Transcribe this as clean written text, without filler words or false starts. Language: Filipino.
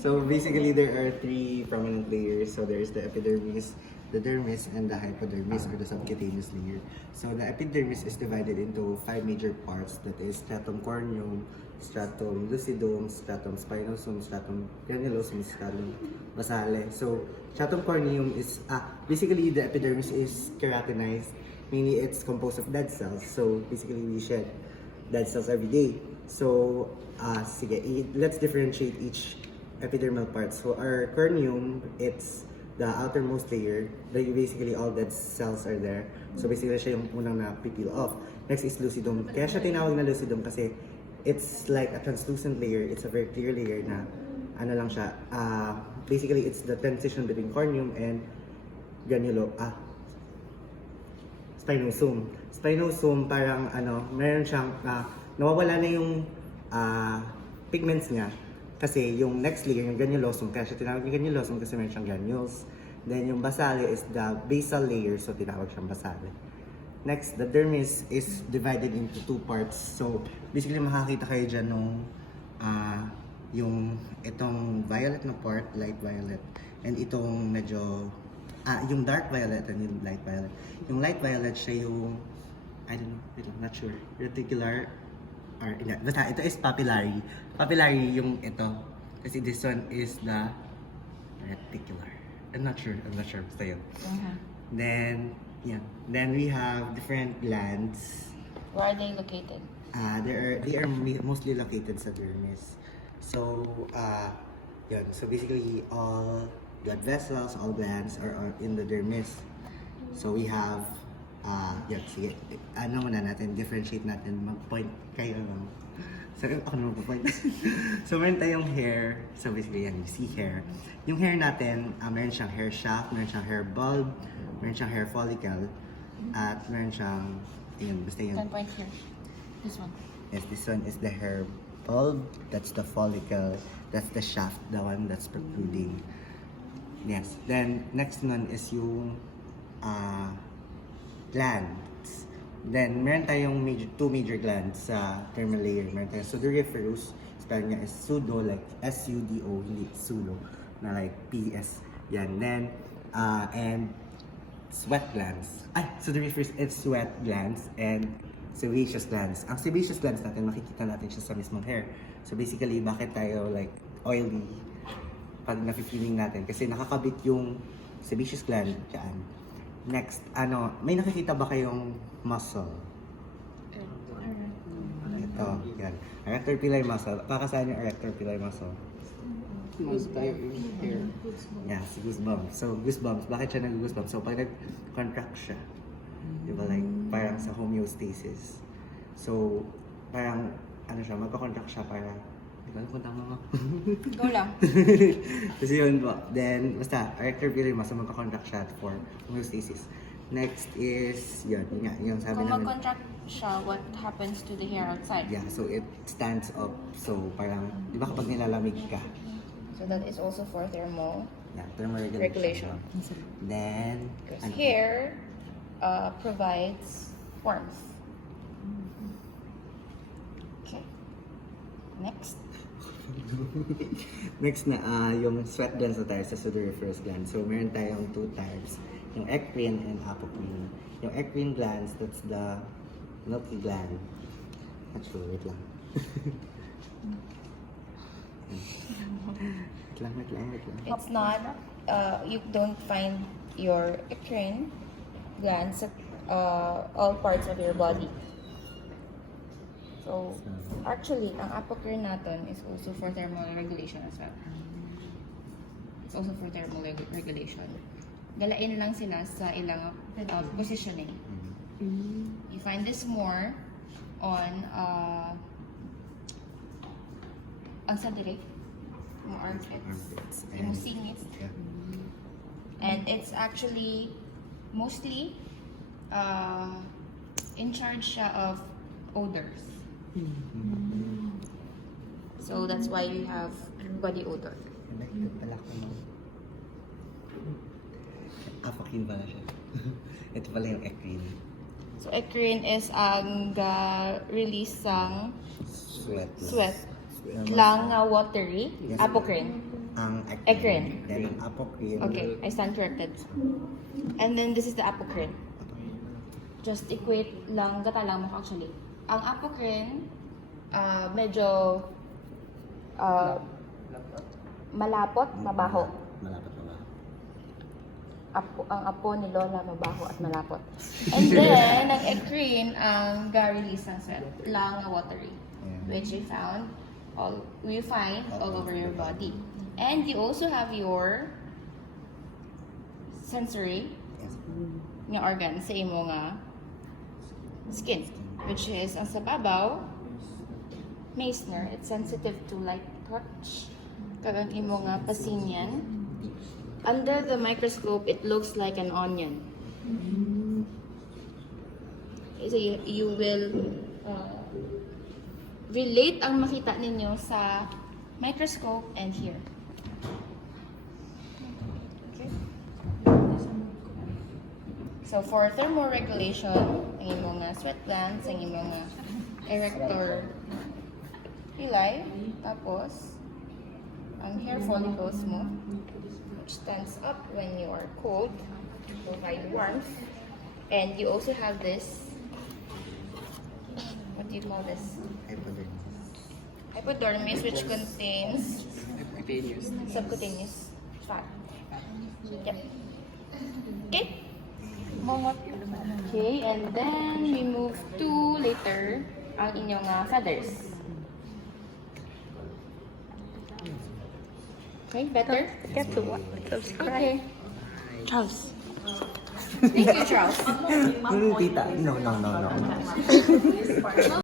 So basically, there are three prominent layers. So there's the epidermis, the dermis, and the hypodermis, or the subcutaneous layer. So the epidermis is divided into 5 major parts. That is stratum corneum, stratum lucidum, stratum spinosum, stratum granulosum, stratum basale. So stratum corneum is basically the epidermis is keratinized, meaning it's composed of dead cells. So basically, we shed dead cells every day. So sige, let's differentiate each epidermal part. So our corneum, it's the outermost layer. Basically, all dead cells are there. So basically, siya yung unang na-peel off. Next is lucidum. Kaya siya tinawag na lucidum kasi it's like a translucent layer. It's a very clear layer na ano lang siya. Basically, it's the transition between corneum and spinosum. Spinosum parang meron siyang nawawala na yung pigments niya. Kasi yung next layer, yung granulosum, kaya siya tinawag yung granulosum kasi meron siyang granules. Then yung basale is the basal layer, so tinawag siyang basale. Next, the dermis is divided into 2 parts. So basically makakita kayo dyan nung yung itong violet na part, light violet, and itong medyo yung dark violet and yung light violet. Yung light violet siya yung I don't know, I'm not sure, reticular or basta ito is papillary. Papillary yung ito. Kasi this one is the reticular. I'm not sure basta yun. Then, yeah. Then we have different glands. Where are they located? They are mostly located sa dermis. So, yun. So basically, all blood vessels, all glands are in the dermis. So we have yan, sige. Ano muna natin, differentiate natin, mag-point kayo lang. So, ako na mag-point. So, meron tayong hair. So, basically, yan, you see hair. Yung hair natin, meron siyang hair shaft, meron siyang hair bulb, meron siyang hair follicle, at meron siyang, yun, basta yun. 10 point here. This one. Yes, this one is the hair bulb, that's the follicle, that's the shaft, the one that's protruding. Yes. Then, next one is yung, glands. Then, meron tayong two major glands sa dermal layer. Meron tayong sudoriferous, spelling niya is pseudo, like S-U-D-O, hindi pseudo, na like P-S. Yan. Then, and sweat glands. Sudoriferous is sweat glands and sebaceous glands. Ang sebaceous glands natin, makikita natin siya sa mismong hair. So basically, bakit tayo like oily pag nafe-feeling natin? Kasi nakakabit yung sebaceous gland dyan. Next, may nakikita ba kayong muscle? Ito, yan. Erector pili muscle. Pakasaan yung erector pili muscle? Yeah, si goosebumps. So, goosebumps. Bakit siya nag-goosebumps? So, pag nag-contract siya, di ba, like, parang sa homeostasis. So, parang, siya, magka-contract siya para, di ba, kung tama mo? Go lang. Kasi yun po. Then, basta, erector pili muscle, magka-contract siya for homeostasis. Next is, yun nga, yung sabi Kung namin. mag-contract siya, what happens to the hair outside? Yeah, so it stands up. So, parang, di ba kapag nilalamig ka, So that is also for thermal. yeah, thermoregulation. Regulation. Then, Because hair provides warmth. Okay. Next. Next na, yung sweat glands na tayo sa sudoriferous gland. So, meron tayong 2 types. Yung eccrine and apocrine. Yung eccrine glands, that's the milky gland. Not sure, wait lang. wait lang. It's not, you don't find your eccrine glands at all parts of your body. So, actually, ang apocrine natin is also for thermal regulation as well. It's also for thermal regulation. Galain lang sila sa ilang positioning. You find this more on ang sa direct, yung armpits, yung singit. Yeah. And it's actually mostly in charge siya of odors. So that's why you have body odor. Connected pala ko mo. Apocrine pala siya. Ito pala yung eccrine. So eccrine is ang release ng Sweat. sweat lang na watery. Yes. Apocrine. Ang Eccrine. Then ang apocrine. Okay, I stand corrected. And then this is the apocrine. Just equate lang, gata lang mo actually. Ang apocrine, medyo malapot, mabaho. Malapit na ba? Ang apo ni Lola, mabaho at malapot. And then, ang ecrine, ang ga-release ng sweat lang na watery. Which we find all over your body. And you also have your sensory Yes. nga organ sa imo nga skin, which is ang sa babaw Meissner, it's sensitive to light touch. Kagang imo nga pasinyan. Under the microscope, it looks like an onion. So you will relate ang makita ninyo sa microscope and here. Okay. So for thermoregulation, ang imong nga sweat glands, ang imong nga erector pilay, tapos ang hair follicles mo, which stands up when you are cold to provide warmth. And you also have this, what do you call this? Hypodermis. Hypodermis, which contains subcutaneous fat. Yep. Okay. Okay, and then we move to later ang inyong feathers. Okay, better? Get to what? Subscribe. Okay. Charles. Thank you, Charles. Tita, no.